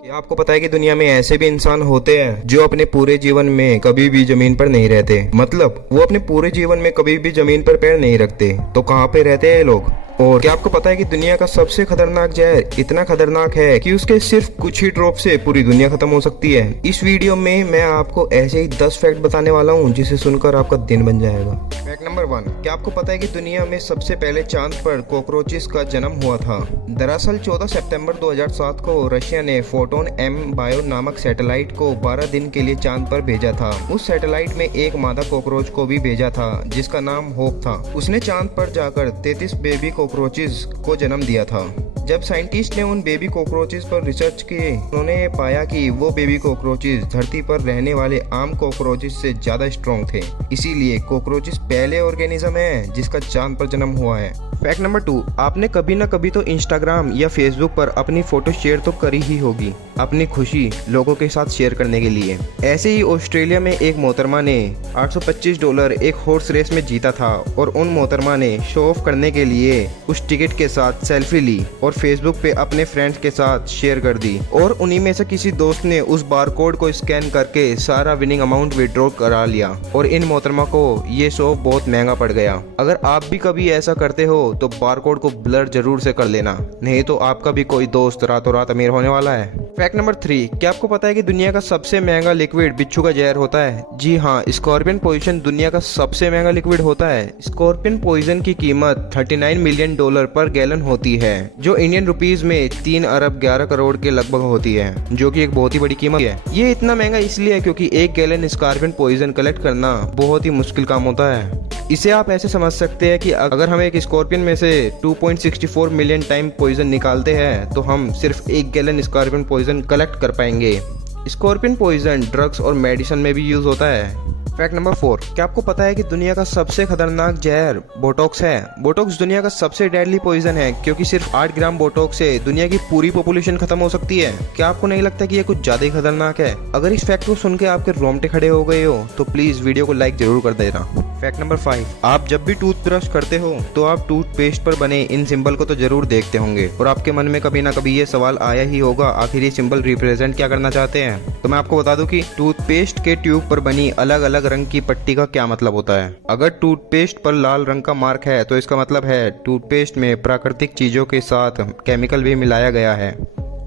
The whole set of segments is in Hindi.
क्या आपको पता है कि दुनिया में ऐसे भी इंसान होते हैं जो अपने पूरे जीवन में कभी भी जमीन पर नहीं रहते। मतलब वो अपने पूरे जीवन में कभी भी जमीन पर पैर नहीं रखते। तो कहाँ पे रहते हैं ये लोग? और क्या आपको पता है कि दुनिया का सबसे खतरनाक जहर इतना खतरनाक है कि उसके सिर्फ कुछ ही ड्रॉप से पूरी दुनिया खत्म हो सकती है। इस वीडियो में मैं आपको ऐसे ही 10 फैक्ट बताने वाला हूँ जिसे सुनकर आपका दिन बन जाएगा। फैक्ट नंबर 1, क्या आपको पता है कि दुनिया में सबसे पहले चांद पर कॉकरोचेस का जन्म हुआ था? दरअसल 14 सितंबर 2007 को रशिया ने फोटोन एम बायो नामक सैटेलाइट को 12 दिन के लिए चांद पर भेजा था। उस सैटेलाइट में एक मादा कॉकरोच को भी भेजा था जिसका नाम होप था। उसने चांद पर जाकर 33 बेबी कॉकरोचेस को जन्म दिया था। जब साइंटिस्ट ने उन बेबी कॉकरोचेस पर रिसर्च किए, उन्होंने पाया कि वो बेबी कॉकरोचेस धरती पर रहने वाले आम कॉकरोचेस से ज्यादा स्ट्रॉन्ग थे। इसीलिए कॉकरोचेस पहले ऑर्गेनिज्म है जिसका चांद पर जन्म हुआ है। फैक्ट नंबर 2, आपने कभी न कभी तो इंस्टाग्राम या फेसबुक पर अपनी फोटो शेयर तो करी ही होगी अपनी खुशी लोगों के साथ शेयर करने के लिए। ऐसे ही ऑस्ट्रेलिया में एक मोहतरमा ने $825 एक हॉर्स रेस में जीता था और उन मोहतरमा ने शो ऑफ करने के लिए उस टिकट के साथ सेल्फी ली और फेसबुक पे अपने फ्रेंड्स के साथ शेयर कर दी। और उन्हीं में से किसी दोस्त ने उस बारकोड को स्कैन करके सारा विनिंग अमाउंट विड्रॉ करा लिया और इन मोहतरमा को ये शो बहुत महंगा पड़ गया। अगर आप भी कभी ऐसा करते हो तो बारकोड को ब्लर जरूर से कर लेना, नहीं तो आपका भी कोई दोस्त रातों रात अमीर होने वाला है। फैक्ट नंबर 3, क्या आपको पता है कि दुनिया का सबसे महंगा लिक्विड बिच्छू का जहर होता है? जी हाँ, स्कॉर्पियन पॉइजन दुनिया का सबसे महंगा लिक्विड होता है। स्कॉर्पियन पॉइजन की कीमत $39 मिलियन पर गैलन होती है, जो इंडियन रुपीज में 3 अरब 11 करोड़ के लगभग होती है, जो कि एक बहुत ही बड़ी कीमत है। ये इतना महंगा इसलिए है क्योंकि 1 गैलन स्कॉर्पियन पॉइजन कलेक्ट करना बहुत ही मुश्किल काम होता है। इसे आप ऐसे समझ सकते हैं कि अगर हम एक स्कॉर्पियन में से 2.64 मिलियन टाइम पॉइजन निकालते हैं तो हम सिर्फ 1 गैलन स्कॉर्पियन पॉइजन कलेक्ट कर पाएंगे। स्कॉर्पियन पॉइजन ड्रग्स और मेडिसिन में भी यूज होता है। फैक्ट नंबर 4, क्या आपको पता है कि दुनिया का सबसे खतरनाक जहर बोटॉक्स है? बोटॉक्स दुनिया का सबसे डेडली पॉइजन है क्योंकि सिर्फ 8 ग्राम बोटॉक्स से दुनिया की पूरी पॉपुलेशन खत्म हो सकती है। क्या आपको नहीं लगता कि ये कुछ ज्यादा ही खतरनाक है? अगर इस फैक्ट को सुन के आपके रोंगटे खड़े हो गए हो तो प्लीज वीडियो को लाइक जरूर कर देना। फैक्ट नंबर 5, आप जब भी टूथब्रश करते हो तो आप टूथपेस्ट पर बने इन सिंबल को तो जरूर देखते होंगे और आपके मन में कभी ना कभी ये सवाल आया ही होगा, आखिर ये सिंबल रिप्रेजेंट क्या करना चाहते हैं? तो मैं आपको बता दूं कि टूथपेस्ट के ट्यूब पर बनी अलग अलग रंग की पट्टी का क्या मतलब होता है। अगर टूथपेस्ट पर लाल रंग का मार्क है तो इसका मतलब है टूथपेस्ट में प्राकृतिक चीजों के साथ केमिकल भी मिलाया गया है।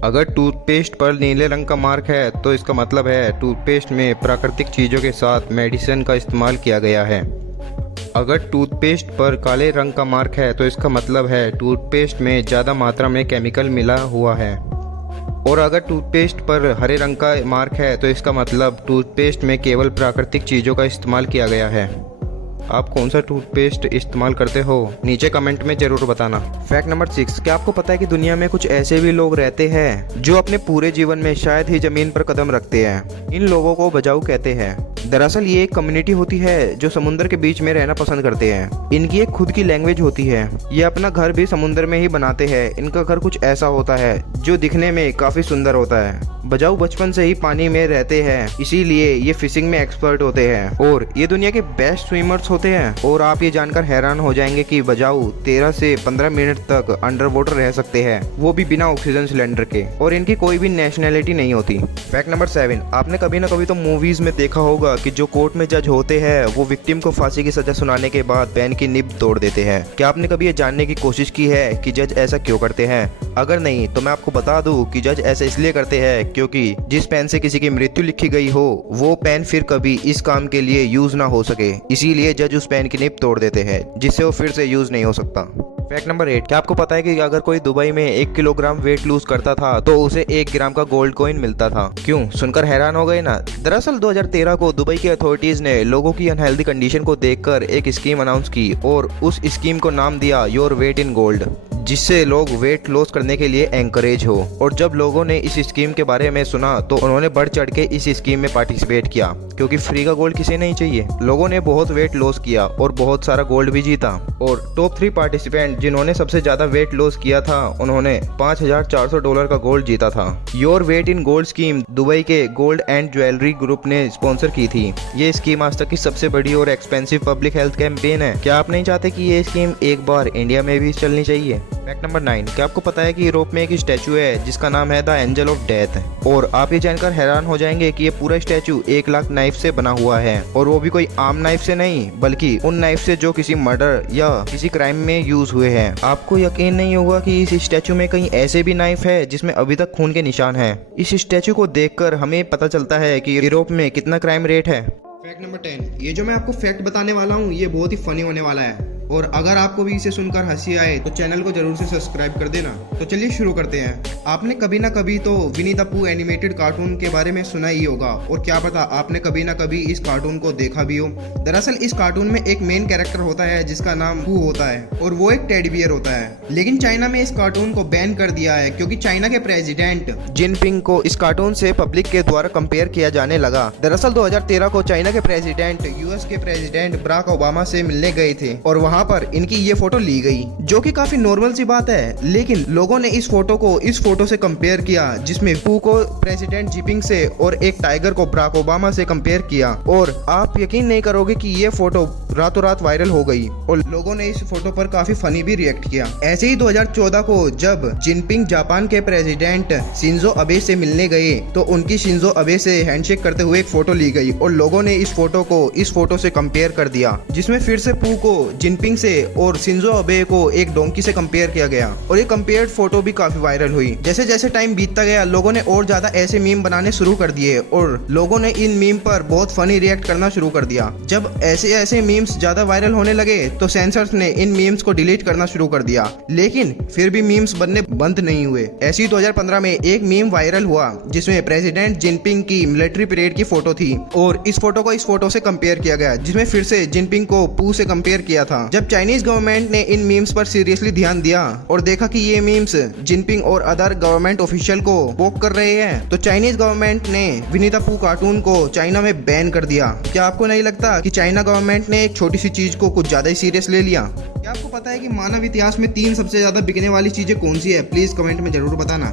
अगर टूथपेस्ट पर नीले रंग का मार्क है तो इसका मतलब है टूथपेस्ट में प्राकृतिक चीजों के साथ मेडिसिन का इस्तेमाल किया गया है। अगर टूथपेस्ट पर काले रंग का मार्क है तो इसका मतलब है टूथपेस्ट में ज़्यादा मात्रा में केमिकल मिला हुआ है। और अगर टूथपेस्ट पर हरे रंग का मार्क है तो इसका मतलब टूथपेस्ट में केवल प्राकृतिक चीज़ों का इस्तेमाल किया गया है। आप कौन सा टूथपेस्ट इस्तेमाल करते हो नीचे कमेंट में जरूर बताना। फैक्ट नंबर 6, क्या आपको पता है कि दुनिया में कुछ ऐसे भी लोग रहते हैं जो अपने पूरे जीवन में शायद ही जमीन पर कदम रखते हैं? इन लोगों को बजाऊ कहते हैं। दरअसल ये एक कम्युनिटी होती है जो समुद्र के बीच में रहना पसंद करते हैं। इनकी एक खुद की लैंग्वेज होती है। ये अपना घर भी समुद्र में ही बनाते हैं। इनका घर कुछ ऐसा होता है जो दिखने में काफी सुंदर होता है। बजाऊ बचपन से ही पानी में रहते हैं, इसीलिए ये फिशिंग में एक्सपर्ट होते हैं और ये दुनिया के बेस्ट स्विमर्स होते हैं। और आप ये जानकर हैरान हो जाएंगे कि बजाऊ 13 से 15 मिनट तक अंडर वाटर रह सकते हैं, वो भी बिना ऑक्सीजन सिलेंडर के, और इनकी कोई भी नेशनैलिटी नहीं होती। फैक्ट नंबर 7, आपने कभी ना कभी तो मूवीज में देखा होगा कि जो कोर्ट में जज होते हैं वो विक्टिम को फांसी की सजा सुनाने के बाद पेन की निब तोड़ देते हैं। क्या आपने कभी ये जानने की कोशिश की है कि जज ऐसा क्यों करते हैं? अगर नहीं तो मैं आपको बता दूं कि जज ऐसा इसलिए करते हैं क्योंकि जिस पेन से किसी की मृत्यु लिखी गई हो वो पेन फिर कभी इस काम के लिए यूज ना हो सके, इसीलिए जज उस पेन की निब तोड़ देते हैं जिससे वो फिर से यूज नहीं हो सकता। फैक्ट नंबर 8, क्या आपको पता है कि अगर कोई दुबई में 1 किलोग्राम वेट लूज करता था तो उसे 1 ग्राम का गोल्ड कॉइन मिलता था? क्यों, सुनकर हैरान हो गए ना? दरअसल 2013 को दुबई की अथॉरिटीज ने लोगों की अनहेल्दी कंडीशन को देखकर एक स्कीम अनाउंस की और उस स्कीम को नाम दिया योर वेट इन गोल्ड, जिससे लोग वेट लॉस करने के लिए एंकरेज हो। और जब लोगों ने इस स्कीम के बारे में सुना तो उन्होंने बढ़ चढ़ के इस स्कीम में पार्टिसिपेट किया, क्योंकि फ्री का गोल्ड किसे नहीं चाहिए। लोगों ने बहुत वेट लॉस किया और बहुत सारा गोल्ड भी जीता। और टॉप 3 पार्टिसिपेंट जिन्होंने सबसे ज्यादा वेट लॉस किया था उन्होंने $5,400 का गोल्ड जीता था। Your weight in gold scheme Dubai के गोल्ड एंड ज्वेलरी ग्रुप ने स्पॉन्सर की थी। ये स्कीम आज तक की सबसे बड़ी और एक्सपेंसिव पब्लिक हेल्थ कैंपेन है। क्या आप नहीं चाहते कि ये स्कीम एक बार इंडिया में भी चलनी चाहिए? फैक्ट नंबर 9, क्या आपको पता है कि यूरोप में एक स्टैचू है जिसका नाम है द एंजल ऑफ डेथ। और आप ये जानकर हैरान हो जाएंगे कि ये पूरा स्टैचू 1 लाख नाइफ से बना हुआ है, और वो भी कोई आम नाइफ से नहीं, बल्कि उन नाइफ से जो किसी मर्डर या किसी क्राइम में यूज हुए हैं। आपको यकीन नहीं होगा कि इस स्टैचू में कहीं ऐसे भी नाइफ है जिसमें अभी तक खून के निशान हैं। इस स्टैचू को देखकर हमें पता चलता है कि यूरोप में कितना क्राइम रेट है। फैक्ट नंबर 10, ये जो मैं आपको फैक्ट बताने वाला हूँ ये बहुत ही फनी होने वाला है, और अगर आपको भी इसे सुनकर हंसी आए तो चैनल को जरूर से सब्सक्राइब कर देना। तो चलिए शुरू करते हैं। आपने कभी ना कभी तो विनी द पू एनिमेटेड कार्टून के बारे में सुना ही होगा, और क्या पता आपने कभी ना कभी इस कार्टून को देखा भी हो। दरअसल इस कार्टून में एक मेन कैरेक्टर होता है जिसका नाम पू होता है, और वो एक टेडी बियर होता है। लेकिन चाइना में इस कार्टून को बैन कर दिया है क्योंकि चाइना के प्रेसिडेंट जिनपिंग को इस कार्टून से पब्लिक के द्वारा कंपेयर किया जाने लगा। दरअसल 2013 को चाइना के प्रेसिडेंट यूएस के प्रेसिडेंट बराक ओबामा से मिलने गए थे, और वहां पर इनकी ये फोटो ली गई, जो कि काफी नॉर्मल सी बात है। लेकिन लोगों ने इस फोटो को इस फोटो से कंपेयर किया जिसमें पू को प्रेसिडेंट जिनपिंग से और एक टाइगर को बराक ओबामा से कंपेयर किया, और आप यकीन नहीं करोगे कि ये फोटो रातों रात वायरल हो गई, और लोगों ने इस फोटो पर काफी फनी भी रिएक्ट किया। ऐसे ही 2014 को जब जिनपिंग जापान के प्रेसिडेंट शिंजो अबे से मिलने गए तो उनकी शिंजो अबे से हैंडशेक करते हुए एक फोटो ली गई, और लोगों ने इस फोटो को इस फोटो से कंपेयर कर दिया, जिसमें फिर से पू को जिनपिंग से और शिंजो अबे को एक डोंकी से कंपेयर किया गया, और ये कंपेयर्ड फोटो भी काफी वायरल हुई। जैसे जैसे टाइम बीतता गया लोगों ने और ज्यादा ऐसे मीम बनाने शुरू कर दिए, और लोगों ने इन मीम पर बहुत फनी रिएक्ट करना शुरू कर दिया। जब ऐसे ऐसे मीम्स ज्यादा वायरल होने लगे तो सेंसर्स ने इन मीम्स को डिलीट करना शुरू कर दिया, लेकिन फिर भी मीम्स बनने बंद नहीं हुए। ऐसे ही 2015 में एक मीम वायरल हुआ जिसमें प्रेसिडेंट जिनपिंग की मिलिट्री परेड की फोटो थी, और इस फोटो को इस फोटो से कंपेयर किया गया, जिसमें फिर से जिनपिंग को पू से कंपेयर किया था। जब चाइनीज गवर्नमेंट ने इन मीम्स पर सीरियसली ध्यान दिया और देखा कि ये मीम्स जिनपिंग और अदर गवर्नमेंट ऑफिशियल को पोक कर रहे हैं, तो चाइनीज गवर्नमेंट ने विनी द पू कार्टून को चाइना में बैन कर दिया। क्या आपको नहीं लगता कि चाइना गवर्नमेंट ने एक छोटी सी चीज को कुछ ज्यादा ही सीरियस ले लिया? क्या आपको पता है कि मानव इतिहास में 3 सबसे ज्यादा बिकने वाली चीजें कौन सी है? प्लीज कमेंट में जरूर बताना।